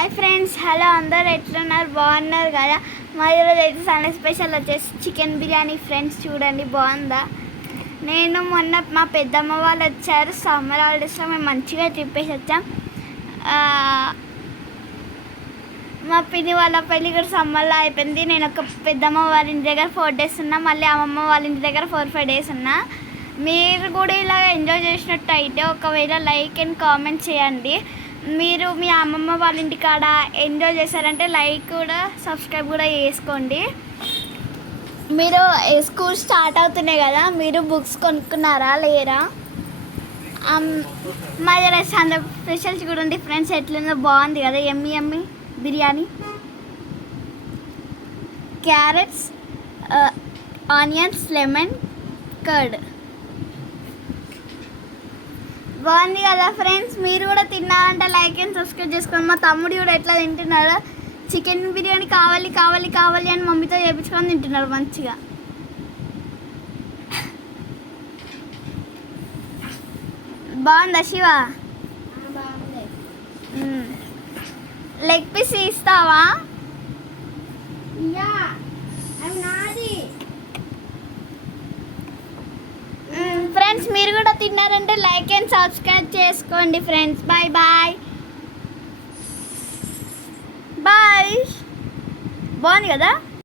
Hi friends, hello అందరు ఎట్లున్నారు? బాగున్నారు కదా? మా ఈరోజు అయితే సండే స్పెషల్ వచ్చేసి చికెన్ బిర్యానీ. ఫ్రెండ్స్ చూడండి బాగుందా. నేను మొన్న మా పెద్దమ్మ వాళ్ళు వచ్చారు, సమ్మర్ హాలిడేస్లో మేము మంచిగా ట్రిప్ వేసి వచ్చాం. మా పిన్ని వాళ్ళ పెళ్ళి కూడా సమ్మర్లో అయిపోయింది. నేను ఒక పెద్దమ్మ వాళ్ళ ఇంటి దగ్గర 4 days ఉన్నా, మళ్ళీ అమ్మమ్మ వాళ్ళ ఇంటి దగ్గర 4-5 days ఉన్నా. మీరు కూడా ఇలా ఎంజాయ్ చేసినట్టు అయితే ఒకవేళ లైక్ అండ్ కామెంట్ చేయండి. మీరు మీ అమ్మమ్మ వాళ్ళ ఇంటి కాడ ఎంజాయ్ చేశారంటే లైక్ కూడా సబ్స్క్రైబ్ కూడా చేసుకోండి. మీరు స్కూల్ స్టార్ట్ అవుతున్నాయి కదా, మీరు బుక్స్ కొనుక్కున్నారా లేరా? మా దగ్గర సండే స్పెషల్స్ కూడా ఉంది ఫ్రెండ్స్. ఎట్లుందో బాగుంది కదా, ఎమ్మి ఎమ్మి biryani. Carrots, onions, lemon, curd. బాగుంది కదా ఫ్రెండ్స్. మీరు కూడా తిన్నారంటే లైక్ అండ్ సబ్స్క్రైబ్ చేసుకోండి. మా తమ్ముడు కూడా ఎట్లా తింటున్నాడు, చికెన్ బిర్యానీ కావాలి కావాలి కావాలి అని మమ్మీతో చేయించుకొని తింటున్నాడు మంచిగా. బాగుందా శివ? లెగ్ పీస్ ఇస్తావా? ఫ్రెండ్స్ మీరు కూడా తిన్నారంటే లైక్ అండ్ సబ్స్క్రైబ్ చేసుకోండి ఫ్రెండ్స్. Bye bye bye. బాగుంది కదా.